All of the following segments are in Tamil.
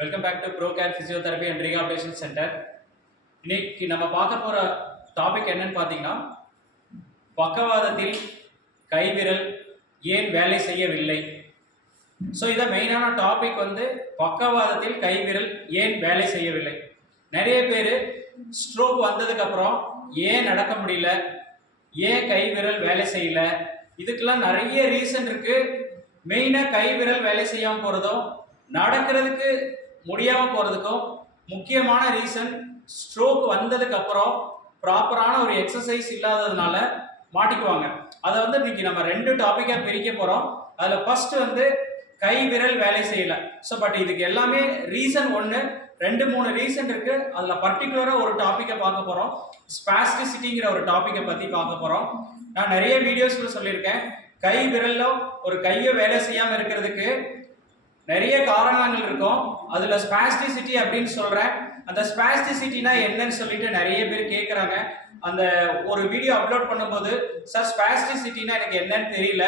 Welcome back to pro care physiotherapy and rehabilitation centre இன்னைக்கு நம்ம பார்க்க போகிற டாபிக் என்னன்னு பார்த்தீங்கன்னா பக்கவாதத்தில் கைவிரல் ஏன் வேலை செய்யவில்லை? ஸோ இதை மெயினான டாபிக் வந்து பக்கவாதத்தில் கைவிரல் ஏன் வேலை செய்யவில்லை? நிறைய பேர் ஸ்ட்ரோக் வந்ததுக்கப்புறம் ஏன் நடக்க முடியல? ஏன் கைவிரல் வேலை செய்யல? இதுக்கெல்லாம் நிறைய ரீசன் இருக்குது மெயினாக கைவிரல் வேலை செய்யாமல் போகிறதும் நடக்கிறதுக்கு முடியாமல் போகிறதுக்கும் முக்கியமான ரீசன் ஸ்ட்ரோக் வந்ததுக்கு அப்புறம் ப்ராப்பரான ஒரு எக்ஸசைஸ் இல்லாததுனால மாட்டிக்குவாங்க. அதை வந்து இன்னைக்கு நம்ம ரெண்டு டாப்பிக்காக பிரிக்க போகிறோம் அதில் ஃபர்ஸ்ட் வந்து கை விரல் வேலை செய்யலை. ஸோ பட் இதுக்கு எல்லாமே ரீசன் ஒன்று ரெண்டு மூணு ரீசன் இருக்கு. அதில் பர்டிகுலராக ஒரு டாப்பிக்கை பார்க்க போகிறோம் ஸ்பாஸ்டிசிட்டிங்கிற ஒரு டாப்பிக்கை பற்றி பார்க்க போகிறோம் நான் நிறைய வீடியோஸில் சொல்லியிருக்கேன். கை விரலில் ஒரு கையை வேலை செய்யாமல் இருக்கிறதுக்கு நிறைய காரணங்கள் இருக்கும். அதுல ஸ்பாஸ்டிசிட்டி அப்படின்னு சொல்றேன். அந்த ஸ்பாஸ்டிசிட்டினா என்னன்னு சொல்லிட்டு நிறைய பேர் கேட்குறாங்க அந்த ஒரு வீடியோ அப்லோட் பண்ணும்போது சார் ஸ்பாஸ்டிசிட்டினா எனக்கு என்னன்னு தெரியல.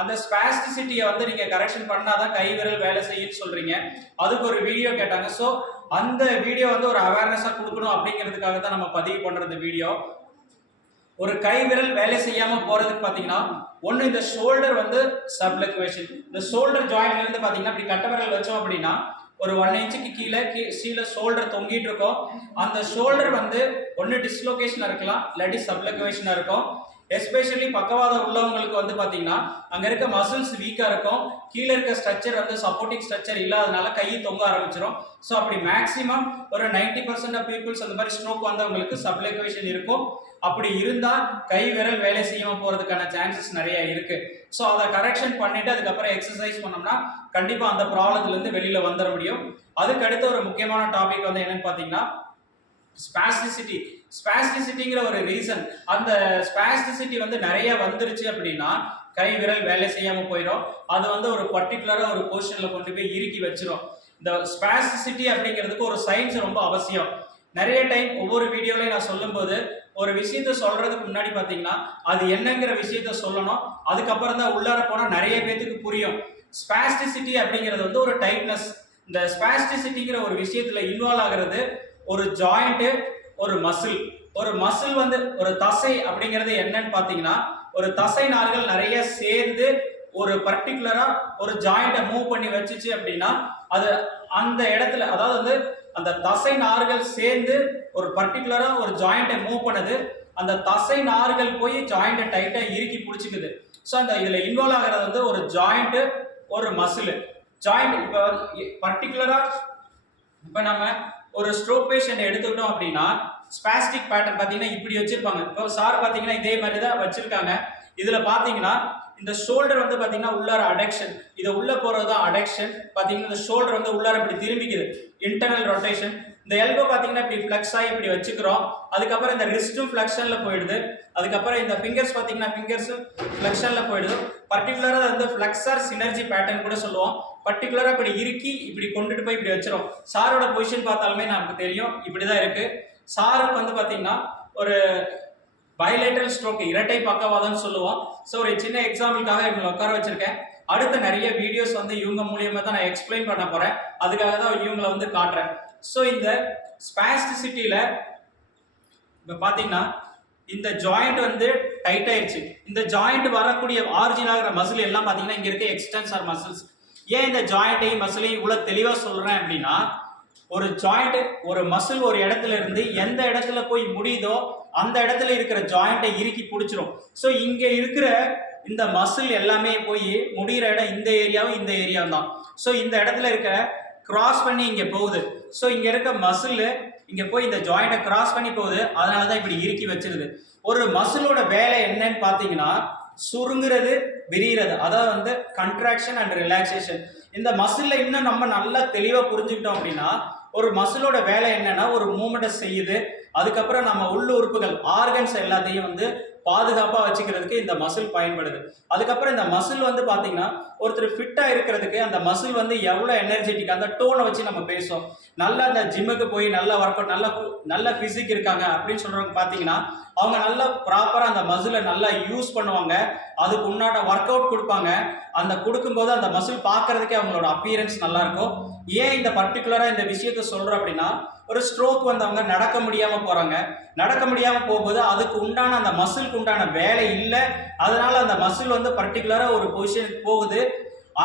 அந்த ஸ்பாஸ்டிசிட்டியை வந்து நீங்க கரெக்ஷன் பண்ணாதான் கை விரல் வேலை செய்யுன்னு சொல்றீங்க. அதுக்கு ஒரு வீடியோ கேட்டாங்க. ஸோ அந்த வீடியோ வந்து ஒரு அவேர்னஸாக கொடுக்கணும் அப்படிங்கிறதுக்காக தான் நம்ம பதிவு பண்றது வீடியோ ஒரு கை விரல் வேலை செய்யாம போறதுக்கு பாத்தீங்கன்னா ஒண்ணு இந்த ஷோல்டர் வந்து சப்ளக்குவேஷன் இந்த ஷோல்டர் ஜாயிண்ட்லேருந்து இருந்து பாத்தீங்கன்னா இப்படி கட்ட விரல் வச்சோம் அப்படின்னா ஒரு ஒன் இன்ச்சுக்கு கீழே கீழே ஷோல்டர் தொங்கிட்டு இருக்கும். அந்த ஷோல்டர் வந்து ஒன்று டிஸ்லொகேஷனாக இருக்கலாம் இல்லாட்டி சப்லக்வேஷனாக இருக்கும். எஸ்பெஷலி பக்கவாதம் உள்ளவங்களுக்கு வந்து பார்த்தீங்கன்னா அங்கே இருக்க மசில்ஸ் வீக்காக இருக்கும். கீழே இருக்க ஸ்ட்ரக்சர் வந்து சப்போர்ட்டிங் ஸ்ட்ரக்சர் இல்லாதனால கை தொங்க ஆரம்பிச்சிடும் ஸோ அப்படி மேக்ஸிமம் ஒரு நைன்டி பர்சன்ட் ஆஃப் பீப்புள்ஸ் அந்த மாதிரி ஸ்ட்ரோக் வந்தவங்களுக்கு சப்லக்வேஷன் இருக்கும். அப்படி இருந்தால் கை விரல் வேலை செய்யாமல் போகிறதுக்கான சான்சஸ் நிறைய இருக்கு. ஸோ அதை கரெக்ஷன் பண்ணிட்டு அதுக்கப்புறம் எக்ஸசைஸ் பண்ணோம்னா கண்டிப்பாக அந்த ப்ராப்ளத்துலேருந்து வெளியில் வந்துட முடியும். அதுக்கு அடுத்த ஒரு முக்கியமான டாபிக் வந்து என்னன்னு பார்த்தீங்கன்னா ஸ்பாஸ்டிசிட்டி ஸ்பாஸ்டிசிட்டிங்கிற ஒரு ரீசன் அந்த ஸ்பாஸ்டிசிட்டி வந்து நிறைய வந்துருச்சு அப்படின்னா கை விரல் வேலை செய்யாம போயிடும். அது வந்து ஒரு பர்டிகுலரா ஒரு பொசிஷன்ல கொண்டு போய் இறுக்கி வச்சிரும். இந்த ஸ்பாஸ்டிசிட்டி அப்படிங்கிறதுக்கு ஒரு சயின்ஸ் ரொம்ப அவசியம். நிறைய டைம் ஒவ்வொரு வீடியோலையும் நான் சொல்லும்போது ஒரு விஷயத்த சொல்றதுக்கு முன்னாடி பாத்தீங்கன்னா அது என்னங்கிற விஷயத்த சொல்லணும். அதுக்கப்புறம் தான் உள்ளார போனா நிறைய பேத்துக்கு புரியும். ஸ்பாஸ்டிசிட்டி அப்படிங்கிறது வந்து ஒரு டைட்னஸ் இந்த ஸ்பாஸ்டிசிட்டிங்கிற ஒரு விஷயத்துல இன்வால்வ் ஆகிறது ஒரு ஜாயிண்ட் ஒரு மசில் ஒரு மசில் வந்து ஒரு தசை அப்படிங்கிறது என்னன்னு பாத்தீங்கன்னா ஒரு தசை நார்கள் நிறைய சேர்ந்து ஒரு பர்டிகுலரா ஒரு ஜாயிண்ட்டை மூவ் பண்ணி வச்சுச்சு அப்படின்னா அது அந்த இடத்துல அதாவது வந்து அந்த தசை நார்கள் சேர்ந்து ஒரு பர்டிகுலரா ஒரு ஜாயிண்ட்டை மூவ் பண்ணுது. அந்த தசை நார்கள் போய் ஜாயிண்ட்டை டைட்டா இறுக்கி பிடிச்சிக்குது. ஸோ அந்த இதுல இன்வால்வ் ஆகிறது வந்து ஒரு ஜாயிண்ட் ஒரு மசில் ஜாயிண்ட் இப்போ பர்டிகுலரா இப்போ நம்ம ஒரு ஸ்ட்ரோக் பேஷண்ட் எடுத்துக்கிட்டோம் அப்படின்னா ஸ்பாஸ்டிக் பேட்டர்ன் பார்த்தீங்கன்னா இப்படி வச்சிருப்பாங்க. இப்போ சார் பார்த்தீங்கன்னா இதே மாதிரி தான் வச்சிருக்காங்க. இதில் பார்த்தீங்கன்னா இந்த ஷோல்டர் வந்து பார்த்தீங்கன்னா உள்ளார அடெக்ஷன் இது உள்ள போகிறது தான் அடெக்ஷன் பார்த்தீங்கன்னா இந்த ஷோல்டர் வந்து உள்ளார இப்படி திரும்பிக்குது. இன்டர்னல் ரொட்டேஷன் இந்த எல்போ பார்த்தீங்கன்னா இப்படி ஃப்ளெக்ஸ் ஆகி இப்படி வச்சுக்கிறோம். அதுக்கப்புறம் இந்த ரிஸ்ட்டும் ஃப்ளெக்ஷனில் போயிடுது. அதுக்கப்புறம் இந்த ஃபிங்கர்ஸ் பார்த்தீங்கன்னா ஃபிங்கர்ஸும் ஃப்ளெக்ஷனில் போயிடுது. பர்டிகுலராக வந்து ஃப்ளெக்ஸார் சினர்ஜி பேட்டர்ன் கூட சொல்லுவோம். பர்டிகுலராக இப்படி இறுக்கி இப்படி கொண்டுட்டு போய் இப்படி வச்சிரும். சாரோட பொசிஷன் பார்த்தாலுமே நமக்கு தெரியும். இப்படி தான் இருக்குது சாருக்கு வந்து பார்த்தீங்கன்னா ஒரு பைலேட்டரல் ஸ்ட்ரோக் இரட்டை பக்கவாதம்னு சொல்லுவோம். ஸோ ஒரு சின்ன எக்ஸாம்பிளுக்காக இவங்களை உட்கார வச்சுருக்கேன். அடுத்த நிறைய வீடியோஸ் வந்து இவங்க மூலியமா தான் நான் எக்ஸ்பிளைன் பண்ண போறேன். அதுக்காக தான் இவங்களை வந்து காட்டுறேன். ஸோ இந்த ஸ்பாஸ்டிசிட்டியில இப்போ பார்த்தீங்கன்னா இந்த ஜாயிண்ட் வந்து டைட் ஆயிடுச்சு இந்த ஜாயிண்ட் வரக்கூடிய ஆரிஜின் ஆகிற மசில் எல்லாம் பார்த்தீங்கன்னா இங்க இருக்க எக்ஸ்டென்சர் மசில்ஸ் ஏன் இந்த ஜாயிண்ட்டையும் மசிலையும் இவ்வளோ தெளிவாக சொல்றேன் அப்படின்னா ஒரு ஜாயிண்ட் ஒரு மசில் ஒரு இடத்துல இருந்து எந்த இடத்துல போய் முடியுதோ அந்த இடத்துல இருக்கிற ஜாயிண்ட்டை இறுக்கி பிடிச்சிரும். ஸோ இங்கே இருக்கிற இந்த மசில் எல்லாமே போய் முடிகிற இடம் இந்த ஏரியாவும் இந்த ஏரியாவும் தான். ஸோ இந்த இடத்துல இருக்க கிராஸ் பண்ணி இங்கே போகுது. ஸோ இங்கே இருக்க மசில் இங்கே போய் இந்த ஜாயிண்ட்டை கிராஸ் பண்ணி போகுது. அதனால தான் இப்படி இறுக்கி வச்சிருது. ஒரு மசிலோட வேலை என்னன்னு பார்த்தீங்கன்னா சுருங்குறது விரிகிறது அதாவது வந்து கன்ட்ராக்ஷன் அண்ட் ரிலாக்ஸேஷன் இந்த மசிலில் இன்னும் நம்ம நல்லா தெளிவாக புரிஞ்சுக்கிட்டோம் அப்படின்னா ஒரு மசிலோட வேலை என்னன்னா ஒரு மூமெண்ட்டை செய்யுது. அதுக்கப்புறம் நம்ம உள்ள உறுப்புகள் ஆர்கன்ஸ் எல்லாத்தையும் வந்து பாதுகாப்பாக வச்சுக்கிறதுக்கு இந்த மசில் பயன்படுது. அதுக்கப்புறம் இந்த மசில் வந்து பார்த்தீங்கன்னா ஒருத்தர் ஃபிட்டாக இருக்கிறதுக்கு அந்த மசில் வந்து எவ்வளோ எனர்ஜெட்டிக் அந்த டோனை வச்சு நம்ம பேசுவோம் நல்லா அந்த ஜிம்முக்கு போய் நல்லா ஒர்க் அவுட் நல்லா நல்ல ஃபிசிக் இருக்காங்க அப்படின்னு சொல்கிறவங்க பார்த்தீங்கன்னா அவங்க நல்லா ப்ராப்பராக அந்த மசிலை நல்லா யூஸ் பண்ணுவாங்க. அதுக்கு உண்டான ஒர்க் அவுட் கொடுப்பாங்க. அந்த கொடுக்கும்போது அந்த மசில் பார்க்கறதுக்கே அவங்களோட அப்பியரன்ஸ் நல்லாயிருக்கும் ஏன் இந்த பர்டிகுலராக இந்த விஷயத்த சொல்கிறோம் அப்படின்னா ஒரு ஸ்ட்ரோக் வந்தவங்க நடக்க முடியாமல் போகிறாங்க நடக்க முடியாமல் போகும்போது அதுக்கு உண்டான அந்த மசிலுக்கு உண்டான வேலை இல்லை. அதனால் அந்த மசில் வந்து பர்டிகுலராக ஒரு பொசிஷனுக்கு போகுது.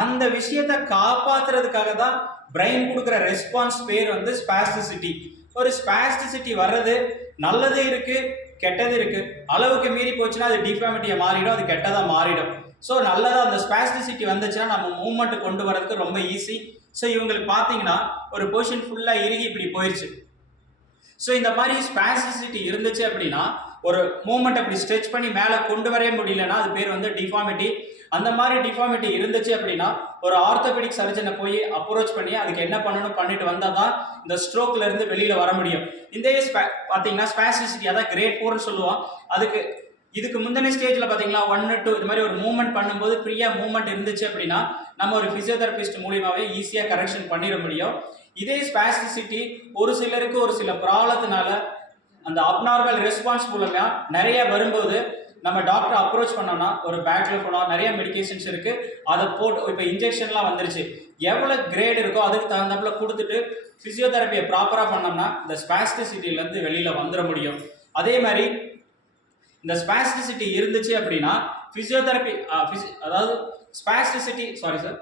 அந்த விஷயத்தை காப்பாற்றுறதுக்காக தான் பிரெயின் கொடுக்குற ரெஸ்பான்ஸ் பேர் வந்து ஸ்பாஸ்டிசிட்டி ஒரு ஸ்பாஸ்டிசிட்டி வர்றது நல்லது இருக்குது கெட்டது இருக்குது அளவுக்கு மீறி போச்சுன்னா அது டிஃபாமிட்டியை மாறிடும் அது கெட்டதாக மாறிடும். ஸோ நல்லதாக அந்த ஸ்பாஸ்டிசிட்டி வந்துச்சுன்னா நம்ம மூவ்மெண்ட் கொண்டு வரதுக்கு ரொம்ப ஈஸி ஸோ இவங்களுக்கு பார்த்தீங்கன்னா ஒரு பொசிஷன் ஃபுல்லாக இறுகி இப்படி போயிடுச்சு ஸோ இந்த மாதிரி ஸ்பேசிசிட்டி இருந்துச்சு அப்படின்னா ஒரு மூமெண்ட் அப்படி ஸ்ட்ரெச் பண்ணி மேலே கொண்டு வரவே முடியலன்னா அது பேர் வந்து டிஃபார்மிட்டி அந்த மாதிரி டிஃபார்மிட்டி இருந்துச்சு அப்படின்னா ஒரு ஆர்த்தோபெடிக் சர்ஜனை போய் அப்ரோச் பண்ணி அதுக்கு என்ன பண்ணணும் பண்ணிட்டு வந்தால் தான் இந்த ஸ்ட்ரோக்ல இருந்து வெளியில வர முடியும். இந்த பார்த்தீங்கன்னா ஸ்பேசிசிட்டி அதான் கிரேட் ஃபோர்னு சொல்லுவோம். அதுக்கு இதுக்கு முந்தின ஸ்டேஜில் பார்த்தீங்களா ஒன்று டூ இது மாதிரி ஒரு மூவ்மெண்ட் பண்ணும்போது ஃப்ரீயாக மூவ்மெண்ட் இருந்துச்சு அப்படின்னா நம்ம ஒரு ஃபிசியோதெரபிஸ்ட் மூலியமாகவே ஈஸியாக கரெக்ஷன் பண்ணிட முடியும். இதே ஸ்பாஸ்டிசிட்டி ஒரு சிலருக்கு ஒரு சில ப்ராப்ளத்தினால அந்த அப்நார்மல் ரெஸ்பான்ஸ் மூலமாக நிறைய வரும்போது நம்ம டாக்டர் அப்ரோச் பண்ணோம்னா ஒரு பேக்கில் போனோம் நிறைய மெடிக்கேஷன்ஸ் இருக்குது அதை போட்டு இப்போ இன்ஜெக்ஷன்லாம் வந்துருச்சு. எவ்வளோ கிரேட் இருக்கோ அதுக்கு தகுந்தாப்புல கொடுத்துட்டு ஃபிசியோதெரப்பியை ப்ராப்பராக பண்ணோம்னா இந்த ஸ்பாஸ்டிசிட்டிலேருந்து வெளியில் வந்துட முடியும். அதே மாதிரி இந்த ஸ்பாஸ்டிசிட்டி இருந்துச்சு அப்படின்னா ஃபிசியோதெரப்பி அதாவது ஸ்பாஸ்டிசிட்டி சாரி சார்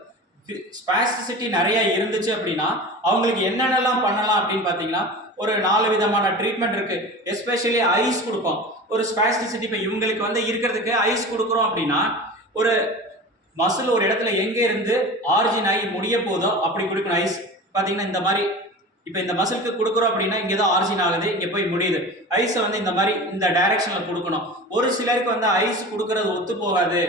ஸ்பாஸ்டிசிட்டி நிறைய இருந்துச்சு அப்படின்னா அவங்களுக்கு என்னென்னலாம் பண்ணலாம் அப்படின்னு பார்த்தீங்கன்னா ஒரு நாலு விதமான ட்ரீட்மெண்ட் இருக்கு. எஸ்பெஷலி ஐஸ் கொடுப்போம். ஒரு ஸ்பாஸ்டிசிட்டி இப்போ இவங்களுக்கு வந்து இருக்கிறதுக்கு ஐஸ் கொடுக்குறோம் அப்படின்னா ஒரு மசில் ஒரு இடத்துல எங்கே இருந்து ஆரிஜின் ஆகி முடிய போதோ அப்படி கொடுக்கணும் ஐஸ் பார்த்தீங்கன்னா இந்த மாதிரி இப்போ இந்த மசிலுக்கு கொடுக்குறோம் அப்படின்னா இங்கே தான் ஆரிஜின் ஆகுது இங்கே போய் முடியுது. ஐஸை வந்து இந்த மாதிரி இந்த டைரக்ஷனில் கொடுக்கணும். ஒரு சிலருக்கு வந்து ஐஸ் கொடுக்கறது ஒத்து போகாது.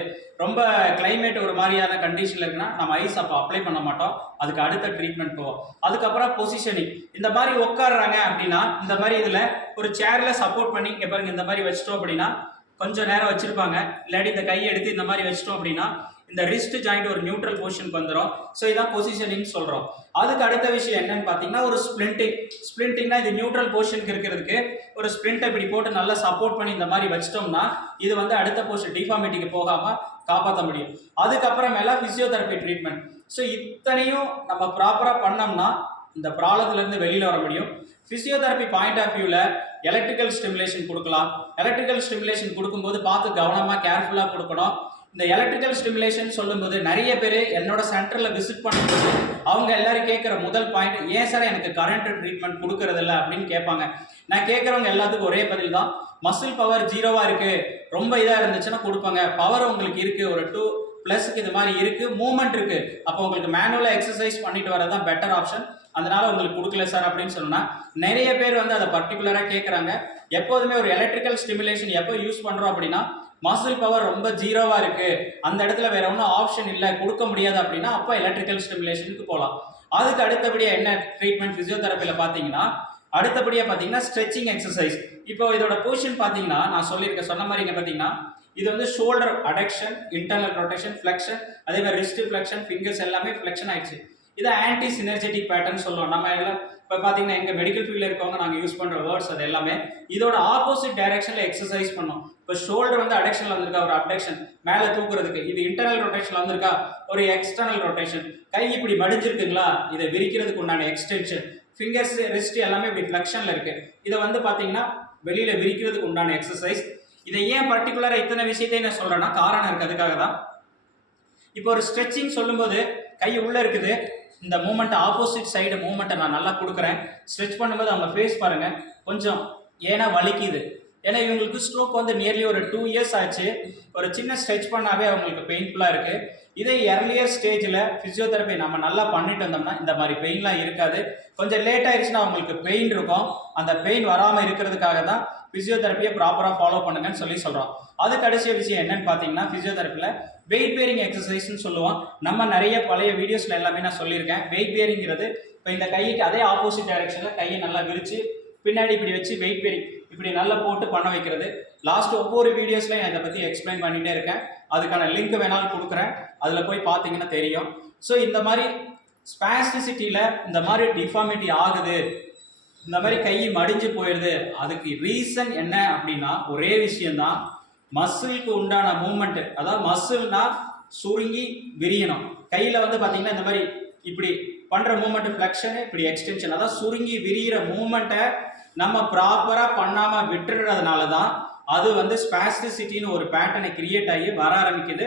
ரொம்ப கிளைமேட் ஒரு மாதிரியான கண்டிஷனில் இருக்குன்னா நம்ம ஐஸ் அப்போ அப்ளை பண்ண மாட்டோம். அதுக்கு அடுத்த ட்ரீட்மெண்ட் போவோம். அதுக்கப்புறம் பொசிஷனிங் இந்த மாதிரி உட்காடுறாங்க அப்படின்னா இந்த மாதிரி இதில் ஒரு சேரில் சப்போர்ட் பண்ணி இங்கே பாருங்க இந்த மாதிரி வச்சிட்டோம் அப்படின்னா கொஞ்சம் நேரம் வச்சுருப்பாங்க. இல்லாட்டி இந்த கையை எடுத்து இந்த மாதிரி வச்சிட்டோம் அப்படின்னா இந்த ரிஸ்ட் ஜாயிண்ட் ஒரு நியூட்ரல் பொசிஷனுக்கு வந்துடும் ஸோ இதான் பொசிஷனிங் சொல்கிறோம் அதுக்கு அடுத்த விஷயம் என்னன்னு பார்த்தீங்கன்னா ஒரு ஸ்பிளிண்டிங் ஸ்பிளிண்டிங்னா இது நியூட்ரல் பொசிஷனுக்கு இருக்கிறதுக்கு ஒரு ஸ்பிளிண்டை இப்படி போட்டு நல்லா சப்போர்ட் பண்ணி இந்த மாதிரி வச்சிட்டோம்னா இது வந்து அடுத்த பொசிஷன் டிஃபார்மிட்டிக்கு போகாமல் காப்பாற்ற முடியும். அதுக்கப்புறமேல ஃபிசியோதெரப்பி ட்ரீட்மெண்ட் ஸோ இத்தனையும் நம்ம ப்ராப்பராக பண்ணோம்னா இந்த ப்ராப்ளத்துலேருந்து வெளியில் வர முடியும். ஃபிசியோதெரப்பி பாயிண்ட் ஆஃப் வியூவில் எலக்ட்ரிக்கல் ஸ்டிமுலேஷன் கொடுக்கலாம். எலக்ட்ரிக்கல் ஸ்டிமுலேஷன் கொடுக்கும்போது பார்த்து கவனமாக கேர்ஃபுல்லாக கொடுக்கணும். இந்த எலக்ட்ரிக்கல் ஸ்டிமுலேஷன் சொல்லும்போது நிறைய பேர் என்னோட சென்டரில் விசிட் பண்ணும்போது அவங்க எல்லாரும் கேட்குற முதல் பாயிண்ட் ஏன் சார் எனக்கு கரண்ட் ட்ரீட்மெண்ட் கொடுக்கறதில்ல? அப்படின்னு கேட்பாங்க. நான் கேட்குறவங்க எல்லாத்துக்கும் ஒரே பதில் தான் மசில் பவர் ஜீரோவாக இருக்குது ரொம்ப இதாக இருந்துச்சுன்னா கொடுப்பாங்க. பவர் உங்களுக்கு இருக்குது ஒரு டூ ப்ளஸ்க்கு இது மாதிரி இருக்குது மூவ்மெண்ட் இருக்குது அப்போ உங்களுக்கு மேனுவலாக எக்ஸசைஸ் பண்ணிட்டு வரது தான் பெட்டர் ஆப்ஷன் அதனால உங்களுக்கு கொடுக்கல சார் அப்படின்னு சொன்னால் நிறைய பேர் வந்து அதை பர்டிகுலராக கேட்குறாங்க. எப்போதுமே ஒரு எலக்ட்ரிக்கல் ஸ்டிமுலேஷன் எப்போ யூஸ் பண்ணுறோம் அப்படின்னா மசில் பவர் ரொம்ப ஜீரோவாக இருக்கு. அந்த இடத்துல வேற ஒன்றும் ஆப்ஷன் இல்லை. கொடுக்க முடியாது அப்படின்னா அப்போ எலக்ட்ரிக்கல் ஸ்டிமுலேஷனுக்கு போகலாம் அதுக்கு அடுத்தபடியாக என்ன ட்ரீட்மெண்ட் ஃபிசியோதெரப்பியில் பார்த்தீங்கன்னா அடுத்தபடியாக பார்த்தீங்கன்னா ஸ்ட்ரெச்சிங் எக்ஸசைஸ் இப்போ இதோட பொசிஷன் பார்த்தீங்கன்னா நான் சொல்லியிருக்கேன் சொன்ன மாதிரி இங்கே பார்த்தீங்கன்னா இது வந்து shoulder adduction internal rotation flexion அதே மாதிரி ரிஸ்ட் ஃப்ளெக்ஷன் ஃபிங்கர்ஸ் எல்லாமே ஃப்ளெக்ஷன் ஆயிடுச்சு. இதை ஆன்டி சினர்ஜெட்டிக் பேட்டர்ன் சொல்லுவோம். நம்ம எல்லாம் இப்போ பார்த்தீங்கன்னா எங்கள் மெடிக்கல் ஃபீல்டில் இருக்கவங்க நாங்கள் யூஸ் பண்ணுற வேர்ட்ஸ் அது எல்லாமே இதோட ஆப்போசிட் டைரக்ஷனில் எக்ஸசைஸ் பண்ணோம். இப்போ ஷோல்டர் வந்து அடக்ஷனில் வந்திருக்கா? ஒரு அப்டெக்ஷன் மேலே தூக்குறதுக்கு. இது இன்டர்னல் ரொட்டேஷனில் வந்திருக்கா? ஒரு எக்ஸ்டர்னல் ரொட்டேஷன் கை இப்படி மடிஞ்சிருக்குங்களா? இதை விரிக்கிறதுக்கு உண்டான எக்ஸ்டென்ஷன் ஃபிங்கர்ஸ் ரிஸ்ட் எல்லாமே இப்படி ஃப்ளக்ஷனில் இருக்குது இதை வந்து பார்த்தீங்கன்னா வெளியில் விரிக்கிறதுக்கு உண்டான எக்ஸசைஸ் இதை ஏன் பர்டிகுலராக இத்தனை விஷயத்தையும் நான் சொல்கிறேன்னா காரணம் இருக்குது அதுக்காக தான் இப்போ ஒரு ஸ்ட்ரெச்சிங் சொல்லும்போது கை உள்ளே இருக்குது. இந்த மூமெண்ட் ஆப்போசிட் சைடு மூமெண்ட்டை நான் நல்லா கொடுக்குறேன். ஸ்ட்ரெச் பண்ணும்போது அவங்க ஃபேஸ் பாருங்க. கொஞ்சம் ஏன்னா வலிக்குது. ஏன்னா இவங்களுக்கு ஸ்ட்ரோக் வந்து நியர்லி ஒரு டூ இயர்ஸ் ஆச்சு. ஒரு சின்ன ஸ்ட்ரெச் பண்ணாவே அவங்களுக்கு பெயின்ஃபுல்லாக இருக்குது இதே எர்லியர் ஸ்டேஜில் ஃபிசியோதெரப்பி நம்ம நல்லா பண்ணிட்டு வந்தோம்னா இந்த மாதிரி பெயின்லாம் இருக்காது. கொஞ்சம் லேட் ஆயிடுச்சுன்னா அவங்களுக்கு பெயின் இருக்கும். அந்த பெயின் வராமல் இருக்கிறதுக்காக தான் ஃபிசியோதெரப்பியை ப்ராப்பராக ஃபாலோ பண்ணுங்கன்னு சொல்லி சொல்கிறோம் அது கடைசி விஷயம் என்னன்னு பார்த்தீங்கன்னா ஃபிசியோதெரப்பியில் வெயிட் பேரிங் எக்ஸசைஸ்னு சொல்லுவோம் நம்ம நிறைய பழைய வீடியோஸில் எல்லாமே நான் சொல்லியிருக்கேன். வெயிட் பேரிங்கிறது இப்போ இந்த கைக்கு அதே ஆப்போசிட் டைரக்ஷனில் கையை நல்லா விரித்து பின்னாடி இப்படி வச்சு வெயிட் பேரிங் இப்படி நல்லா போட்டு பண்ண வைக்கிறது. லாஸ்ட் ஒவ்வொரு வீடியோஸ்லையும் இதை பற்றி எக்ஸ்பிளைன் பண்ணிகிட்டே இருக்கேன். அதுக்கான லிங்க் வேணாலும் கொடுக்குறேன். அதில் போய் பார்த்தீங்கன்னா தெரியும். ஸோ இந்த மாதிரி ஸ்பாஸ்டிசிட்டியில் இந்த மாதிரி டிஃபார்மிட்டி ஆகுது. இந்த மாதிரி கை மடிஞ்சு போயிடுது அதுக்கு ரீசன் என்ன அப்படின்னா ஒரே விஷயம்தான். மசிலுக்கு உண்டான மூமெண்ட் அதாவது மசில்னா சுருங்கி விரியணும். கையில் வந்து பார்த்தீங்கன்னா இந்த மாதிரி இப்படி பண்ணுற மூமெண்ட் ஃப்ளெக்ஷனு இப்படி எக்ஸ்டென்ஷன் அதாவது சுருங்கி விரிகிற மூமெண்ட்டை நம்ம ப்ராப்பராக பண்ணாமல் விட்டுடுறதுனால தான் அது வந்து ஸ்பாஸ்டிசிட்டின்னு ஒரு பேட்டர்னை கிரியேட் ஆகி வர ஆரம்பிக்குது.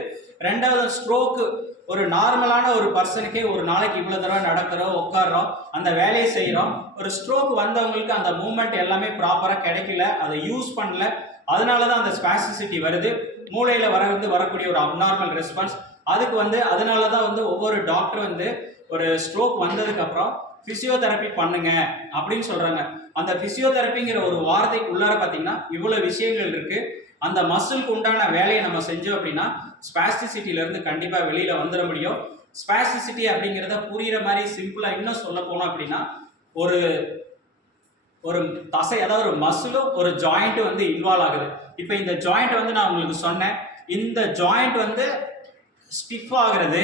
ரெண்டாவது ஸ்ட்ரோக்கு ஒரு நார்மலான ஒரு பர்சனுக்கே ஒரு நாளைக்கு இவ்வளோ தடவை நடக்கிறோம் உட்காடுறோம் அந்த வேலையை செய்கிறோம் ஒரு ஸ்ட்ரோக் வந்தவங்களுக்கு அந்த மூமெண்ட் எல்லாமே ப்ராப்பராக கிடைக்கல அதை யூஸ் பண்ணல. அதனால தான் அந்த ஸ்பாஸ்டிசிட்டி வருது. மூளையில் வர வந்து வரக்கூடிய ஒரு அப்நார்மல் ரெஸ்பான்ஸ் அதுக்கு வந்து அதனால தான் வந்து ஒவ்வொரு டாக்டர் வந்து ஒரு ஸ்ட்ரோக் வந்ததுக்கப்புறம் ஃபிசியோதெரப்பி பண்ணுங்க அப்படின்னு சொல்கிறாங்க அந்த ஃபிசியோதெரப்பிங்கிற ஒரு வார்த்தைக்கு உள்ளார பார்த்தீங்கன்னா இவ்வளோ விஷயங்கள் இருக்குது அந்த மசிலுக்கு உண்டான வேலையை நம்ம செஞ்சோம் அப்படின்னா ஸ்பாஸ்டிசிட்டில இருந்து கண்டிப்பா வெளியில வந்துட முடியும். ஸ்பாஸ்டிசிட்டி அப்படிங்கிறத புரியுற மாதிரி சிம்பிளா இன்னும் சொல்ல போனோம் அப்படின்னா ஒரு ஒரு தசை அதாவது ஒரு மசிலும் ஒரு ஜாயிண்ட் வந்து இன்வால்வ் ஆகுது. இப்போ இந்த ஜாயிண்ட் வந்து நான் உங்களுக்கு சொன்னேன். இந்த ஜாயிண்ட் வந்து ஸ்டிஃப் ஆகுறது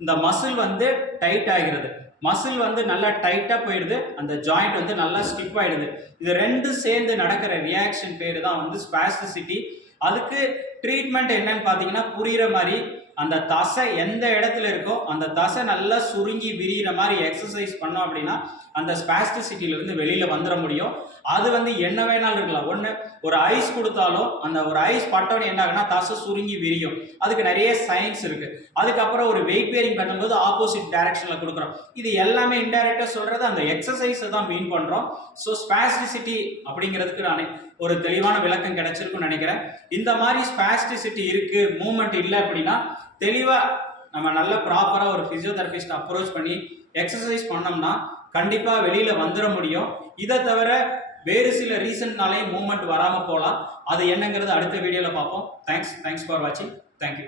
இந்த மசில் வந்து டைட் ஆகிறது. மசில் வந்து நல்லா டைட்டாக போயிடுது அந்த ஜாயிண்ட் வந்து நல்லா ஸ்டிஃப் ஆயிடுது. இது ரெண்டு சேர்ந்து நடக்கிற ரியாக்ஷன் பேர் தான் வந்து ஸ்பாஸ்டிசிட்டி அதுக்கு ட்ரீட்மெண்ட் என்னன்னு பார்த்தீங்கன்னா புரிகிற மாதிரி அந்த தசை எந்த இடத்துல இருக்கோ அந்த தசை நல்லா சுருங்கி விரிகிற மாதிரி எக்ஸசைஸ் பண்ணோம் அப்படின்னா அந்த ஸ்பாஸ்டிசிட்டியிலேருந்து வெளியில் வந்துட முடியும். அது வந்து என்ன வேணாலும் இருக்கலாம். ஒன்று ஒரு ஐஸ் கொடுத்தாலும் அந்த ஒரு ஐஸ் பட்டவனே என்ன ஆகுனா தசை சுருங்கி விரியும். அதுக்கு நிறைய சயின்ஸ் இருக்குது அதுக்கப்புறம் ஒரு வெயிட் பேரிங் பண்ணும்போது ஆப்போசிட் டைரக்ஷனில் கொடுக்குறோம். இது எல்லாமே இன்டைரக்டாக சொல்கிறது அந்த எக்ஸசைஸை தான் மீன் பண்ணுறோம் ஸோ ஸ்பாஸ்டிசிட்டி அப்படிங்கிறதுக்கு நான் ஒரு தெளிவான விளக்கம் கிடைச்சிருக்கும்னு நினைக்கிறேன். இந்த மாதிரி ஸ்பாஸ்டிசிட்டி இருக்குது மூமெண்ட் இல்லை அப்படின்னா தெளிவாக நம்ம நல்ல ப்ராப்பராக ஒரு ஃபிசியோதெரபிஸ்ட் அப்ரோச் பண்ணி எக்ஸசைஸ் பண்ணோம்னா கண்டிப்பாக வெளியில் வந்துட முடியும். இதை தவிர வேறு சில ரீசன்னாலே மூமெண்ட் வராமல் போகலாம் அது என்னங்கிறது அடுத்த வீடியோவில் பார்ப்போம். தேங்க்ஸ் தேங்க்ஸ் ஃபார் வாட்சிங் தேங்க்யூ